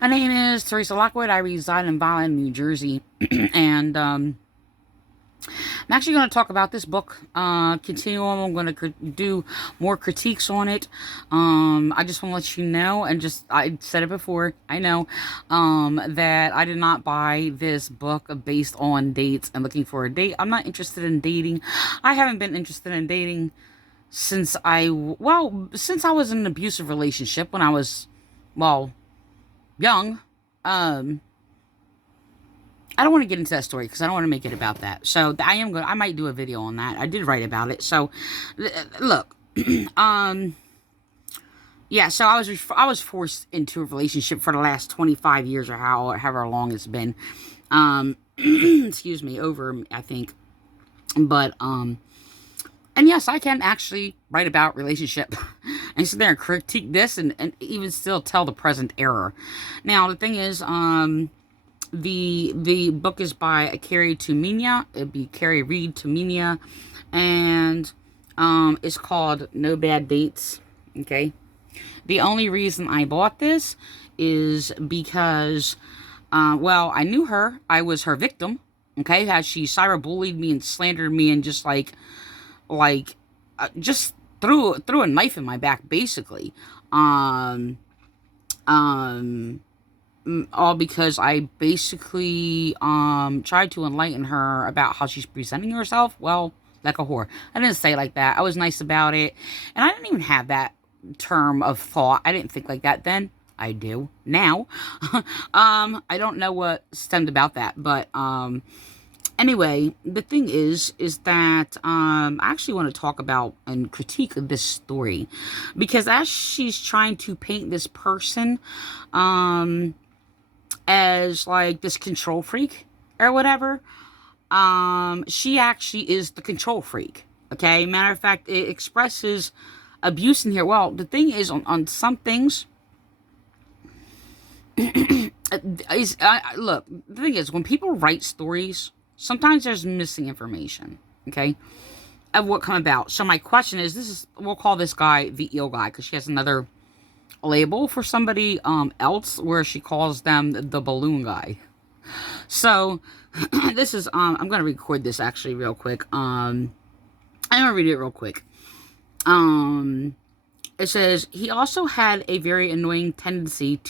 My name is Teresa Lockwood. I reside in Violin, New Jersey. And I'm actually going to talk about this book. Continue on. I'm going to do more critiques on it. I just want to let you know, and just, I said it before, I know, that I did not buy this book based on dates and looking for a date. I'm not interested in dating. I haven't been interested in dating since since I was in an abusive relationship when I was, well, young. Um, I don't want to get into that story because I don't want to make it about that. So I might do a video on that. I did write about it. So look, um, yeah. So I was forced into a relationship for the last 25 years or however long it's been. Excuse me, over I think, but and yes, I can actually write about relationship and sit there and critique this and even still tell the present error. Now, the thing is, the book is by Kari Tumminia. It'd be Kari Reed Tumminia. And it's called No Bad Dates. Okay. The only reason I bought this is because, well, I knew her. I was her victim. Okay. How she cyberbullied me and slandered me and just just threw a knife in my back, basically. Um, all because I basically tried to enlighten her about how she's presenting herself. Well, like a whore. I didn't say it like that. I was nice about it, and I didn't even have that term of thought. I didn't think like that then. I do now. I don't know what stemmed about that, but anyway, the thing is that I actually want to talk about and critique this story, because as she's trying to paint this person as like this control freak or whatever, she actually is the control freak. Okay, matter of fact, it expresses abuse in here. Well, the thing is, on some things, look, the thing is, when people write stories, sometimes there's missing information, okay, of what come about. So my question is, we'll call this guy the eel guy, because she has another label for somebody else where she calls them the balloon guy. So this is, I'm going to record this actually real quick. I'm going to read it real quick. It says, he also had a very annoying tendency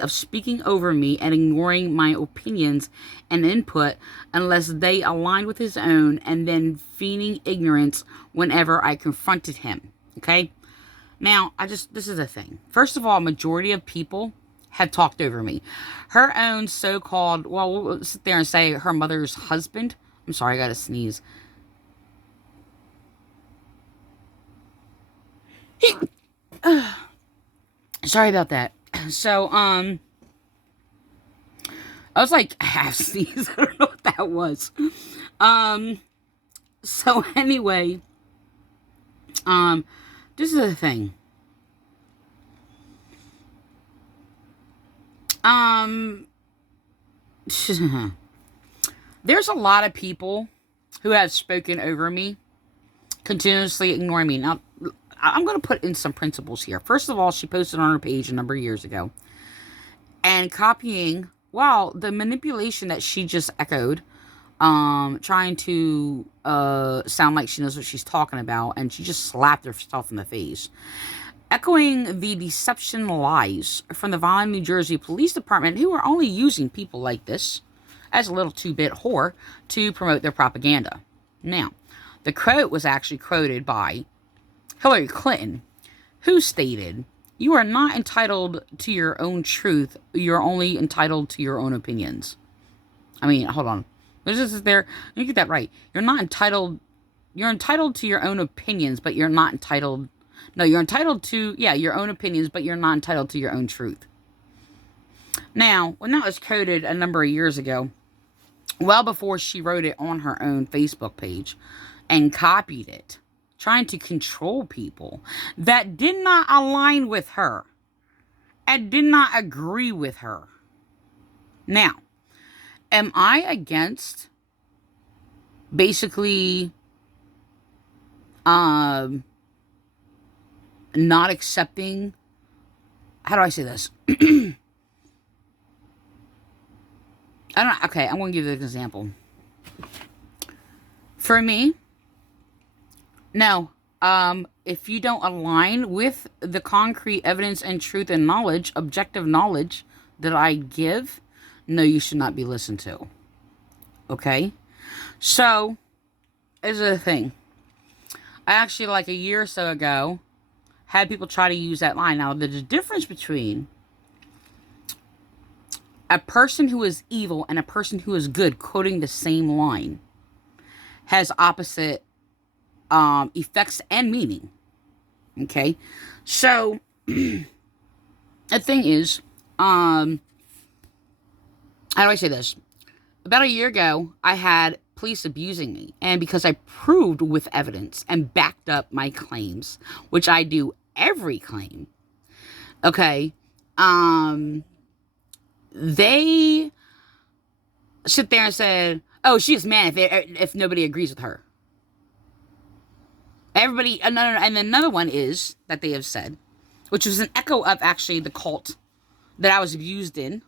of speaking over me and ignoring my opinions and input unless they aligned with his own, and then feigning ignorance whenever I confronted him. Okay? Now, this is a thing. First of all, majority of people have talked over me. Her own so-called, well, we'll sit there and say her mother's husband. I'm sorry, I gotta sneeze. Sorry about that. So, I was like half sneeze. I don't know what that was. So anyway, this is the thing. There's a lot of people who have spoken over me, continuously ignoring me. Now, I'm going to put in some principles here. First of all, she posted on her page a number of years ago, and copying, well, the manipulation that she just echoed, trying to sound like she knows what she's talking about, and she just slapped herself in the face. Echoing the deception lies from the Violin, New Jersey Police Department, who are only using people like this as a little two-bit whore to promote their propaganda. Now, the quote was actually quoted by Hillary Clinton, who stated, "You are not entitled to your own truth. You're only entitled to your own opinions." I mean, hold on. What is this there? Let me get that right. You're entitled to your own opinions, but you're not entitled. No, you're entitled to, yeah, your own opinions, but you're not entitled to your own truth. Now, when that was quoted a number of years ago, well before she wrote it on her own Facebook page and copied it, trying to control people that did not align with her and did not agree with her. Now, am I against basically not accepting, how do I say this? Okay, I'm going to give you an example. For me, no. If you don't align with the concrete evidence and truth and knowledge, objective knowledge that I give, no, you should not be listened to. Okay? So, here's the thing. I actually, like a year or so ago, had people try to use that line. Now, there's a difference between a person who is evil and a person who is good quoting the same line. Has opposite effects and meaning. Okay? So, the thing is, how do I say this? About a year ago, I had police abusing me. And because I proved with evidence and backed up my claims, which I do every claim, okay, they sit there and said, oh, she's mad if nobody agrees with her. Everybody, and then another one is, that they have said, which was an echo of actually the cult that I was abused in.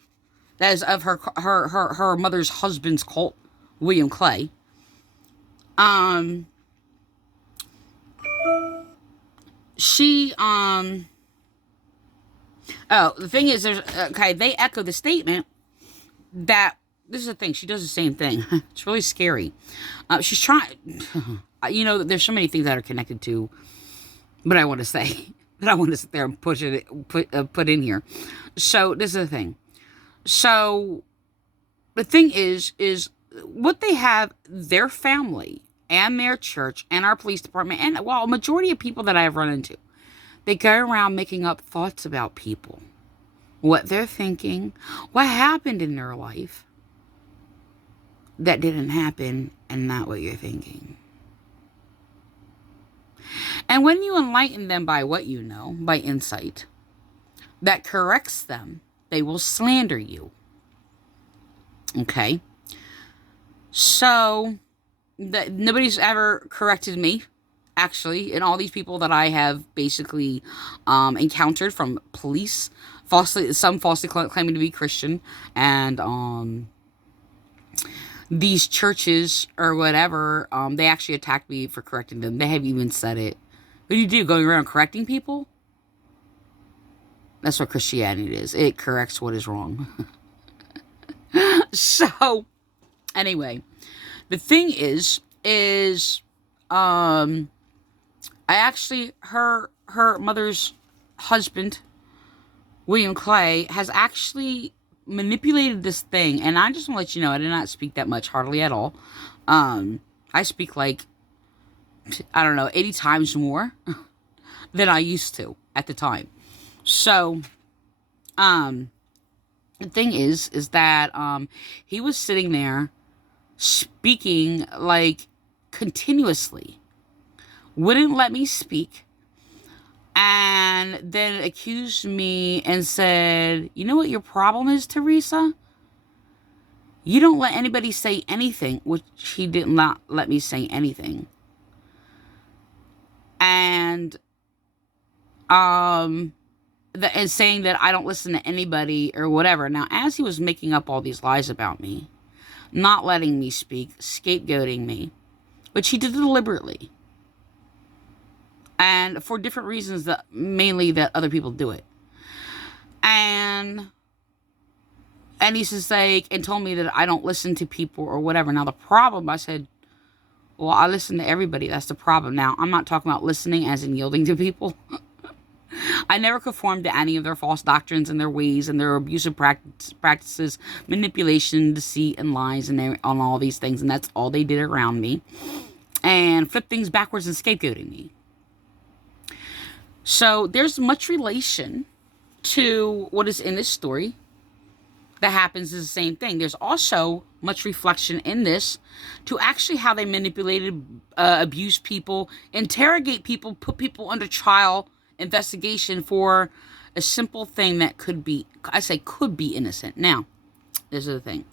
That is of her mother's husband's cult, William Clay. The thing is, they echo the statement that, this is the thing, she does the same thing. It's really scary. She's trying, there's so many things that are connected to, but I want to say, that I want to sit there and put in here. So, this is the thing. So, the thing is what they have, their family and their church and our police department, and, well, a majority of people that I have run into, they go around making up thoughts about people. What they're thinking, what happened in their life that didn't happen, and not what you're thinking. And when you enlighten them by what you know, by insight, that corrects them, they will slander you. Okay? So, nobody's ever corrected me, actually, and all these people that I have basically encountered, from police, some falsely claiming to be Christian, and these churches or whatever, they actually attacked me for correcting them. They have even said it. What do you do, going around correcting people? That's what Christianity is. It corrects what is wrong. So, anyway, the thing is, I actually, her mother's husband, William Clay, has actually manipulated this thing, and I just want to let you know, I did not speak that much, hardly at all. I speak like, I don't know, 80 times more than I used to at the time. So, the thing is that, he was sitting there speaking, like, continuously. Wouldn't let me speak. And then accused me and said, you know what your problem is, Teresa? You don't let anybody say anything, which he did not let me say anything. And, and saying that I don't listen to anybody or whatever. Now, as he was making up all these lies about me, not letting me speak, scapegoating me, which he did deliberately, and for different reasons, that mainly that other people do it. And he says, like, and told me that I don't listen to people or whatever. Now, the problem, I said, well, I listen to everybody. That's the problem. Now, I'm not talking about listening as in yielding to people. I never conformed to any of their false doctrines and their ways and their abusive practices, manipulation, deceit, and lies, and on all these things. And that's all they did around me. And flipped things backwards and scapegoating me. So there's much relation to what is in this story that happens is the same thing. There's also much reflection in this to actually how they manipulated, abuse people, interrogate people, put people under trial, investigation for a simple thing that could be, I say could be innocent. Now, this is the thing.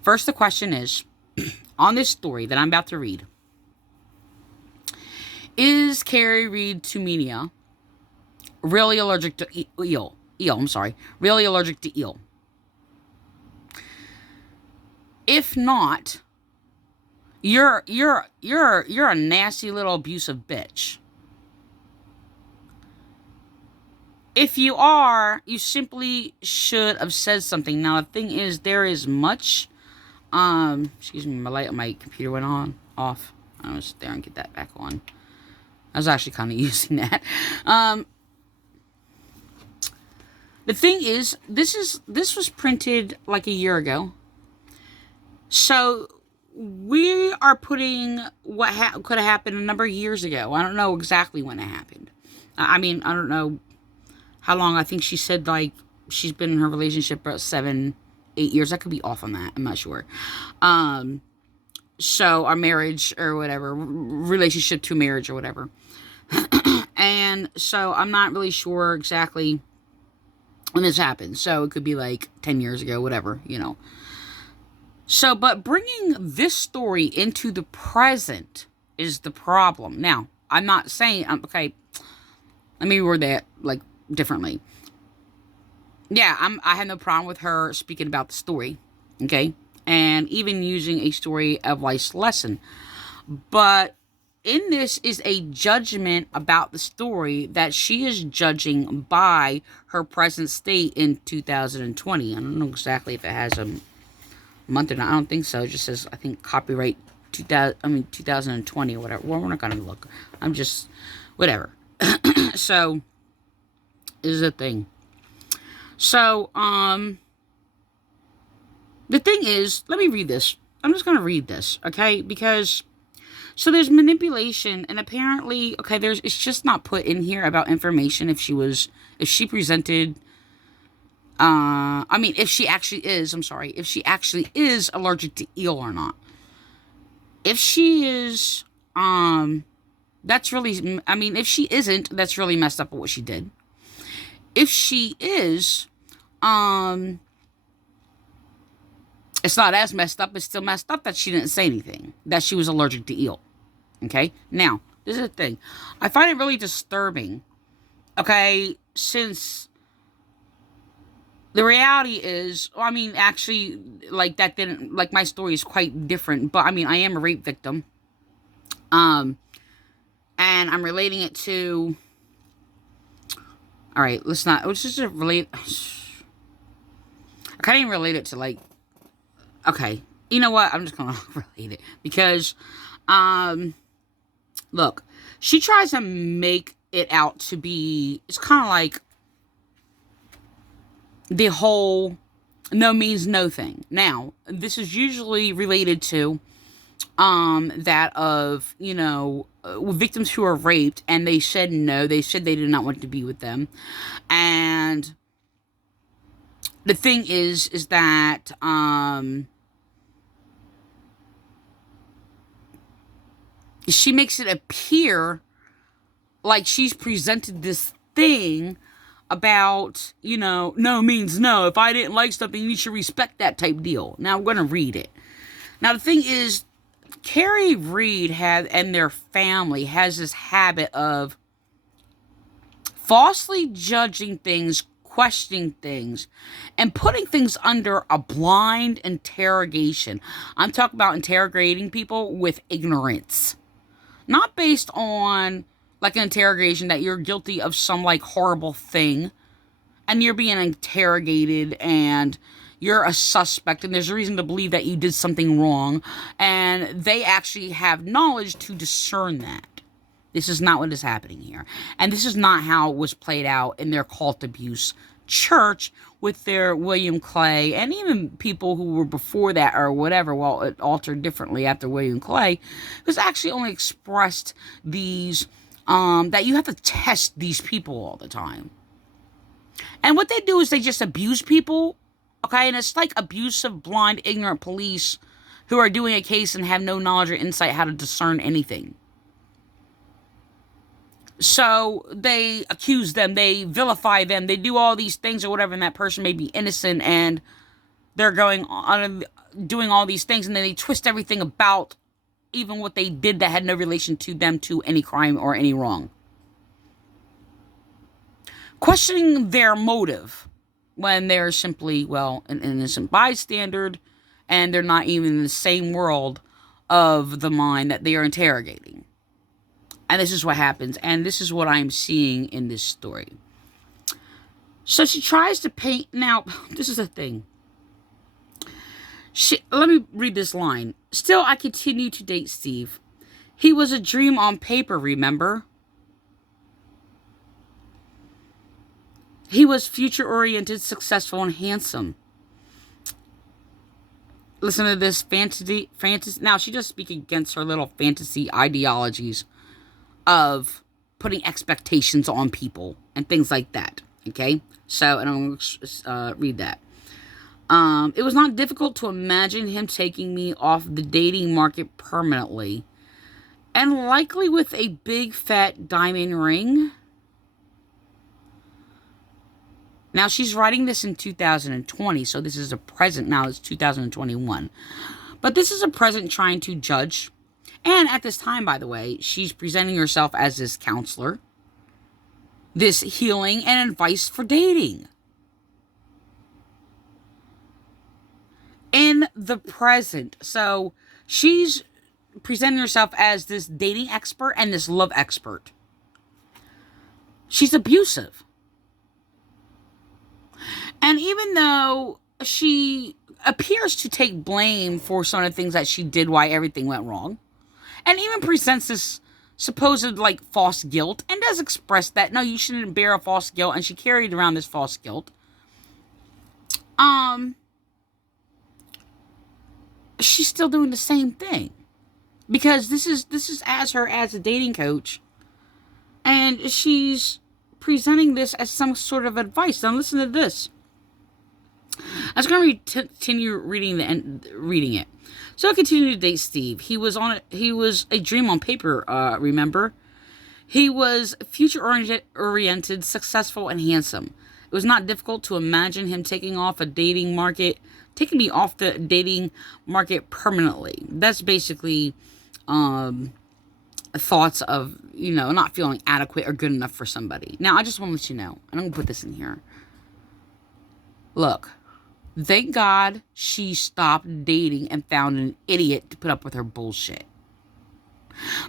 First, the question is, on this story that I'm about to read, is Kari Reed Tumminia really allergic to eel? Really allergic to eel? If not, you're a nasty little abusive bitch. If you are, you simply should have said something. Now, the thing is, there is much, excuse me, my light on my computer went off. I was there and get that back on. I was actually kind of using that. The thing is, this was printed like a year ago. So, we are putting what could have happened a number of years ago. I don't know exactly when it happened. I mean, I don't know how long. I think she said, like, she's been in her relationship about 7-8 years. I could be off on that. I'm not sure. So, our marriage or whatever, relationship to marriage or whatever. And so, I'm not really sure exactly when this happened. So, it could be like 10 years ago, whatever, you know. So, but bringing this story into the present is the problem. Now, I'm not saying, okay, let me word that, like, differently. Yeah, I have no problem with her speaking about the story, okay? And even using a story of life's lesson. But in this is a judgment about the story that she is judging by her present state in 2020. I don't know exactly if it has a month or not. I don't think so. It just says, I think, copyright 2020 or whatever. Well, we're not going to look. I'm just, whatever. So, this is a thing. So, the thing is, let me read this. I'm just going to read this, okay? Because, so there's manipulation, and apparently, okay, it's just not put in here about information if she presented, I mean, if she actually is allergic to eel or not. If she is, that's really, I mean, if she isn't, that's really messed up with what she did. If she is, it's not as messed up. It's still messed up that she didn't say anything, that she was allergic to eel. Okay? Now, this is the thing. I find it really disturbing, okay, since the reality is, well, I mean, actually, like, that didn't, like, my story is quite different, but, I mean, I am a rape victim, and I'm relating it to, all right, let's just relate, I can't even relate it to, like, okay, you know what, I'm just gonna relate it, because, look, she tries to make it out to be, it's kind of like the whole no means no thing. Now, this is usually related to, that of, you know, victims who are raped, and they said no, they said they did not want to be with them, and the thing is that, she makes it appear like she's presented this thing about, you know, no means no. If I didn't like something, you should respect that type deal. Now, I'm going to read it. Now, the thing is, Kari Reed and their family has this habit of falsely judging things, questioning things, and putting things under a blind interrogation. I'm talking about interrogating people with ignorance. Not based on, like, an interrogation that you're guilty of some, like, horrible thing, and you're being interrogated, and you're a suspect, and there's a reason to believe that you did something wrong, and they actually have knowledge to discern that. This is not what is happening here. And this is not how it was played out in their cult abuse church with their William Clay, and even people who were before that or whatever. Well, it altered differently after William Clay, because actually only expressed these, that you have to test these people all the time. And what they do is they just abuse people, okay? And it's like abusive, blind, ignorant police who are doing a case and have no knowledge or insight how to discern anything. So they accuse them, they vilify them, they do all these things or whatever, and that person may be innocent, and they're going on doing all these things, and then they twist everything about even what they did that had no relation to them to any crime or any wrong. Questioning their motive when they're simply, well, an innocent bystander, and they're not even in the same world of the mind that they are interrogating. And this is what happens, and this is what I'm seeing in this story. So she tries to paint. Now, this is the thing. Let me read this line. Still, I continue to date Steve. He was a dream on paper, remember? He was future-oriented, successful, and handsome. Listen to this fantasy. Now, she does speak against her little fantasy ideologies of putting expectations on people and things like that. Okay? So, and I'm going to read that. It was not difficult to imagine him taking me off the dating market permanently. And likely with a big fat diamond ring. Now, she's writing this in 2020, so this is a present. Now, it's 2021. But this is a present trying to judge. And at this time, by the way, she's presenting herself as this counselor. This healing and advice for dating. In the present. So, she's presenting herself as this dating expert and this love expert. She's abusive. And even though she appears to take blame for some of the things that she did, why everything went wrong, and even presents this supposed, like, false guilt, and does express that, no, you shouldn't bear a false guilt, and she carried around this false guilt, she's still doing the same thing. Because this is as her as a dating coach, and she's presenting this as some sort of advice. Now listen to this. I was going to continue reading it. So I continued to date Steve. He was a dream on paper, remember? He was future-oriented, successful, and handsome. It was not difficult to imagine him taking me off the dating market permanently. That's basically thoughts of, not feeling adequate or good enough for somebody. Now, I just want to let you know, and I'm going to put this in here. Look, thank God she stopped dating and found an idiot to put up with her bullshit.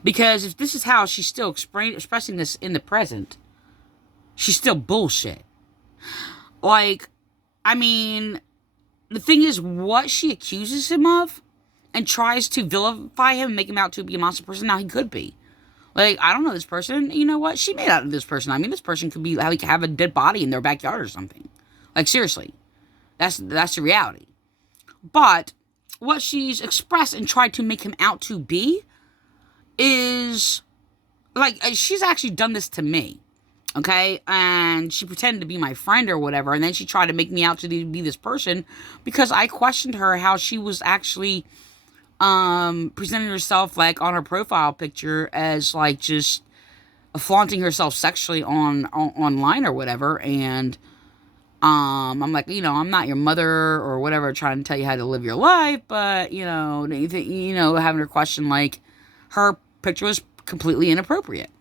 Because if this is how she's still expressing this in the present, she's still bullshit. Like, I mean, the thing is, what she accuses him of and tries to vilify him, make him out to be a monster person, now he could be. Like, I don't know this person. You know what? She made out of this person. I mean, this person could be, like, have a dead body in their backyard or something. Like, seriously. That's the reality. But what she's expressed and tried to make him out to be is, like, she's actually done this to me. Okay? And she pretended to be my friend or whatever. And then she tried to make me out to be this person because I questioned her how she was actually presenting herself, like, on her profile picture as, like, just flaunting herself sexually online or whatever. And I'm like, I'm not your mother or whatever trying to tell you how to live your life, but, having her question, like, her picture was completely inappropriate.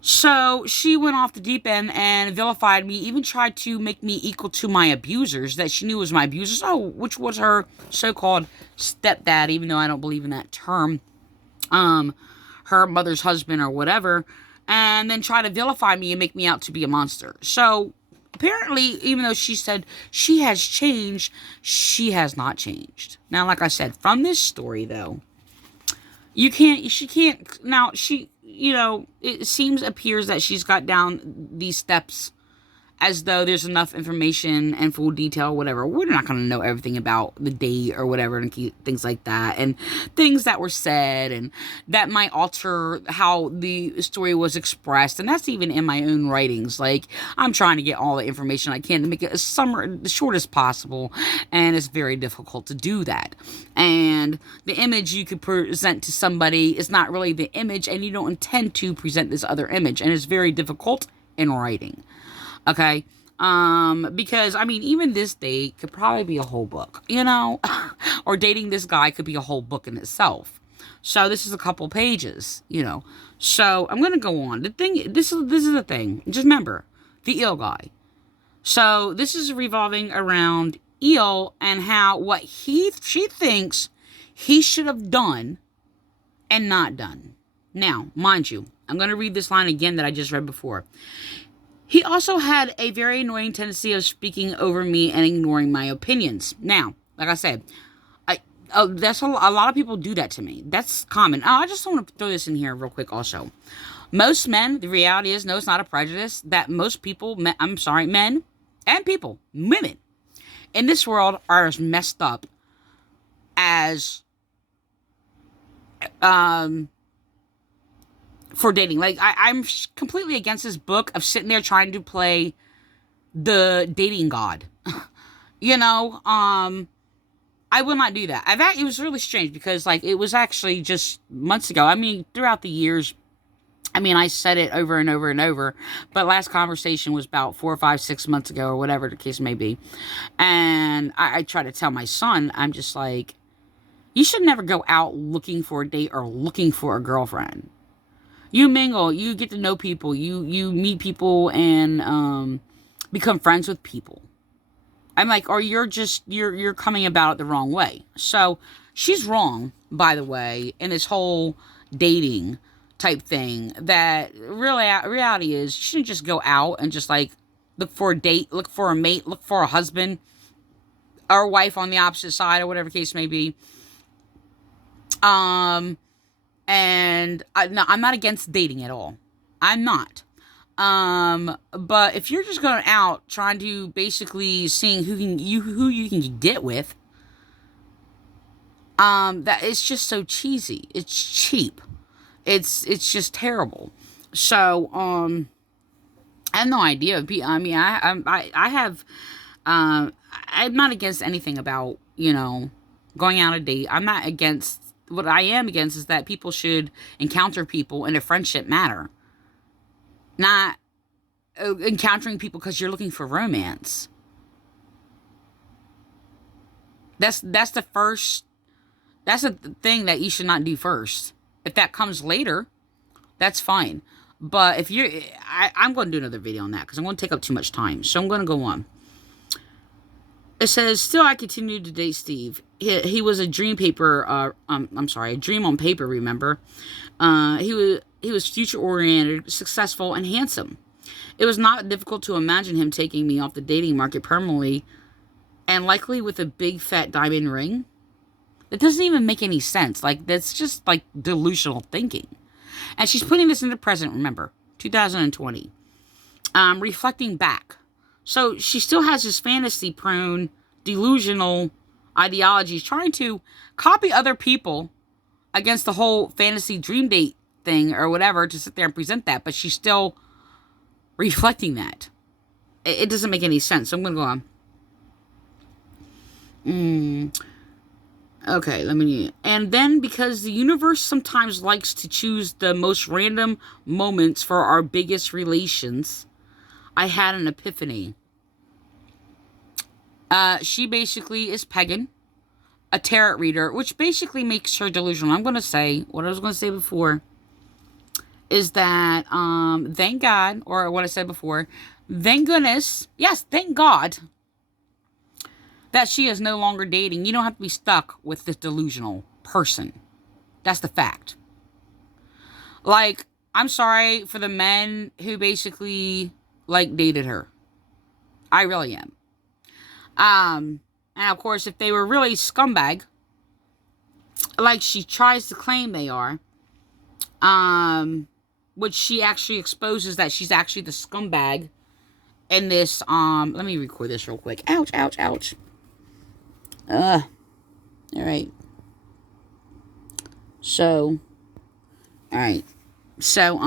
So she went off the deep end and vilified me, even tried to make me equal to my abusers that she knew was my abusers, which was her so-called stepdad, even though I don't believe in that term, her mother's husband or whatever, and then try to vilify me and make me out to be a monster. So apparently, even though she said she has changed, she has not changed. Now, like I said, from this story, though, it appears that she's got down these steps as though there's enough information and full detail, whatever. We're not going to know everything about the date or whatever and things like that. And things that were said and that might alter how the story was expressed. And that's even in my own writings. Like, I'm trying to get all the information I can to make it as short as possible. And it's very difficult to do that. And the image you could present to somebody is not really the image, and you don't intend to present this other image. And it's very difficult in writing. Okay, because, I mean, even this date could probably be a whole book, or dating this guy could be a whole book in itself. So this is a couple pages, So I'm going to go on. This is the thing. Just remember, the ill guy. So this is revolving around ill and how what she thinks he should have done and not done. Now, mind you, I'm going to read this line again that I just read before. He also had a very annoying tendency of speaking over me and ignoring my opinions. Now, like I said, that's a lot of people do that to me. That's common. Oh, I just want to throw this in here real quick also. Most men, the reality is, no, it's not a prejudice, that most people, men and people, women, in this world are as messed up as for dating. Like, I'm completely against this book of sitting there trying to play the dating god. You know, I will not do that. It was really strange because, like, it was actually just months ago. I mean, throughout the years, I mean, I said it over and over and over, but last conversation was about 4 or 5, 6 months ago or whatever the case may be. And I try to tell my son, I'm just like, you should never go out looking for a date or looking for a girlfriend. You mingle, you get to know people, you meet people and become friends with people. I'm like, or you're coming about it the wrong way. So she's wrong, by the way, in this whole dating type thing. That reality is, you shouldn't just go out and just like look for a date, look for a mate, look for a husband or a wife on the opposite side or whatever case may be. And no, I'm not against dating at all. I'm not. But if you're just going out trying to basically seeing who you can get with, that it's just so cheesy. It's cheap. It's just terrible. So, I have no idea. I mean, I have, I'm not against anything about, you know, going out a date. I'm not against, what I am against is that people should encounter people in a friendship manner. Not encountering people because you're looking for romance. That's the thing that you should not do first. If that comes later, that's fine. But if you're, I'm going to do another video on that because I'm going to take up too much time. So I'm going to go on. It says, still I continued to date Steve. He was a dream paper, a dream on paper, remember? He was future-oriented, successful, and handsome. It was not difficult to imagine him taking me off the dating market permanently, and likely with a big fat diamond ring. It doesn't even make any sense. Like, that's just like delusional thinking. And she's putting this in the present, remember, 2020. Reflecting back. So she still has this fantasy-prone, delusional ideologies, trying to copy other people against the whole fantasy dream date thing or whatever, to sit there and present that. But she's still reflecting that. It doesn't make any sense. So I'm going to go on. Okay, let me... And then, because the universe sometimes likes to choose the most random moments for our biggest relations, I had an epiphany. She basically is pagan, a tarot reader, which basically makes her delusional. I'm going to say, what I was going to say before, is that, thank God, or what I said before, thank goodness, yes, thank God, that she is no longer dating. You don't have to be stuck with this delusional person. That's the fact. Like, I'm sorry for the men who basically, like, dated her. I really am. And of course, if they were really scumbag, like she tries to claim they are, which she actually exposes that she's actually the scumbag in this, let me record this real quick. Ouch, ouch, ouch. All right. So, all right. So,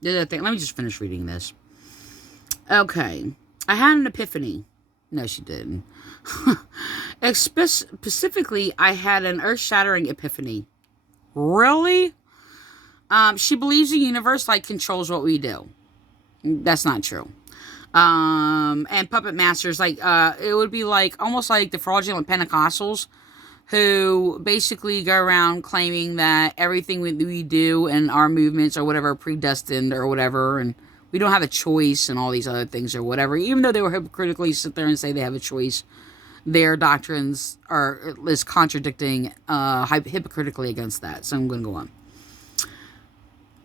the other thing, let me just finish reading this. Okay. I had an epiphany. No, she didn't. Specifically, I had an earth-shattering epiphany. Really? She believes the universe, like, controls what we do. That's not true. And puppet masters, like, it would be like, almost like the fraudulent Pentecostals, who basically go around claiming that everything we do and our movements or whatever are predestined or whatever, and we don't have a choice and all these other things or whatever, even though they will hypocritically sit there and say they have a choice. their doctrines is contradicting hypocritically against that. So I'm going to go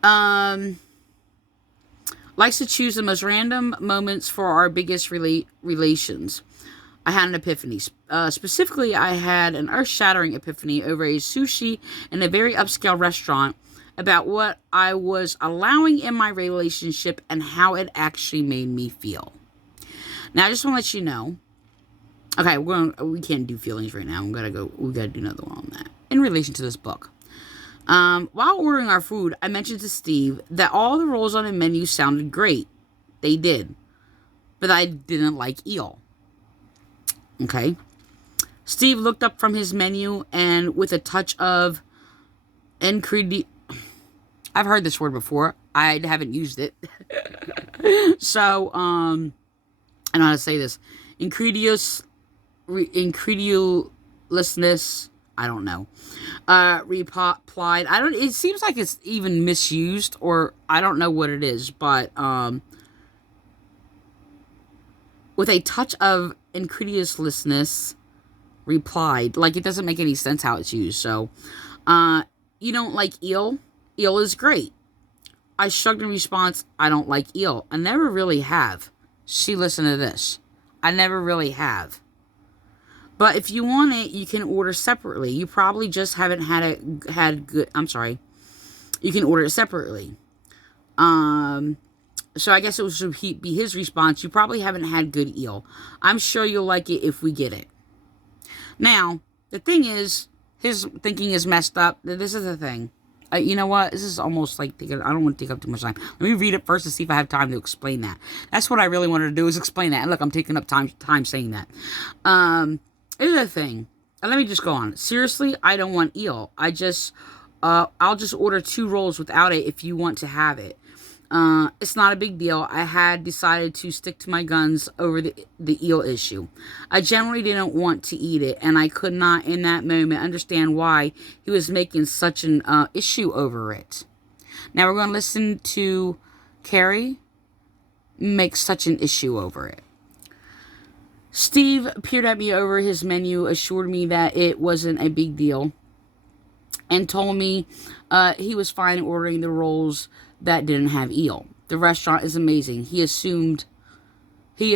on. Likes to choose the most random moments for our biggest relations. I had an epiphany. Specifically, I had an earth-shattering epiphany over a sushi in a very upscale restaurant about what I was allowing in my relationship and how it actually made me feel. Now, I just want to let you know. Okay, we can't do feelings right now. We gotta do another one on that in relation to this book. While ordering our food, I mentioned to Steve that all the rolls on the menu sounded great. They did. But I didn't like eel. Okay. Steve looked up from his menu and with a touch of incredulity. I've heard this word before. I haven't used it. So, I don't know how to say this. Incredulousness. I don't know. Replied. It seems like it's even misused, or I don't know what it is, but, with a touch of incredulousness, replied. Like, it doesn't make any sense how it's used. So, you don't like eel? Eel is great. I shrugged in response, I don't like eel. I never really have. See, listen to this. I never really have. But if you want it, you can order separately. You probably just haven't had good. I'm sorry. You can order it separately. So I guess it should be his response. You probably haven't had good eel. I'm sure you'll like it if we get it. Now, the thing is, his thinking is messed up. This is the thing. You know what? This is almost like, I don't want to take up too much time. Let me read it first to see if I have time to explain that. That's what I really wanted to do, is explain that. And look, I'm taking up time saying that. Here's the thing. Let me just go on. Seriously, I don't want eel. I'll just order 2 rolls without it if you want to have it. It's not a big deal. I had decided to stick to my guns over the eel issue. I generally didn't want to eat it, and I could not in that moment understand why he was making such an issue over it. Now we're going to listen to Kari make such an issue over it. Steve peered at me over his menu, assured me that it wasn't a big deal, and told me he was fine ordering the rolls that didn't have eel. The restaurant is amazing. He assured me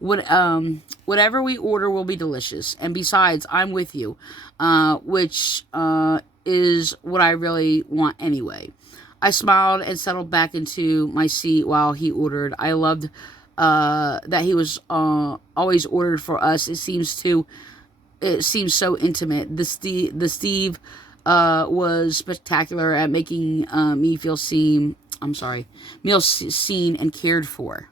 whatever we order will be delicious. And besides, I'm with you, which is what I really want anyway. I smiled and settled back into my seat while he ordered. I loved that he was always ordered for us. It seems so intimate. The Steve was spectacular at making me feel seen and cared for.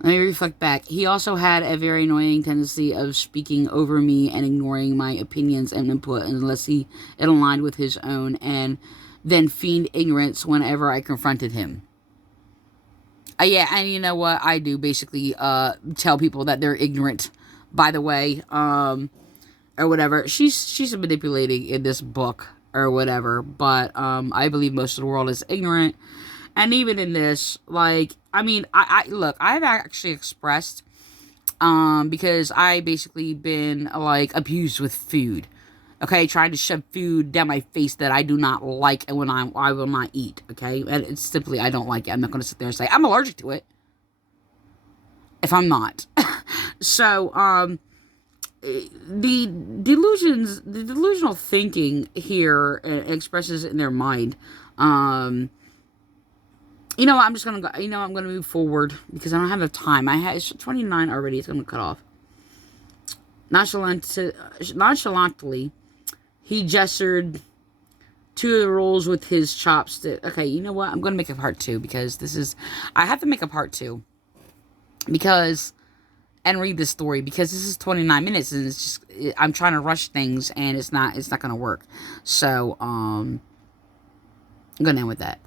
Let me reflect back. He also had a very annoying tendency of speaking over me and ignoring my opinions and input unless it aligned with his own, and then feigned ignorance whenever I confronted him. Yeah, and you know what? I do basically tell people that they're ignorant, by the way, or whatever. She's manipulating in this book or whatever, but I believe most of the world is ignorant. And even in this, like, I mean, look, I've actually expressed, because I basically been, like, abused with food. Okay, trying to shove food down my face that I do not like and I will not eat, okay? And it's simply, I don't like it. I'm not going to sit there and say, I'm allergic to it. If I'm not. So, the delusional thinking here expresses it in their mind. You know what, I'm just going to go, I'm going to move forward because I don't have enough time. It's 29 already. It's going to cut off. Nonchalantly, he gestured 2 of the rolls with his chopstick. Okay, you know what? I'm going to make a part 2 because I have to make a part 2 and read this story because this is 29 minutes and it's just, I'm trying to rush things and it's not going to work. So, I'm going to end with that.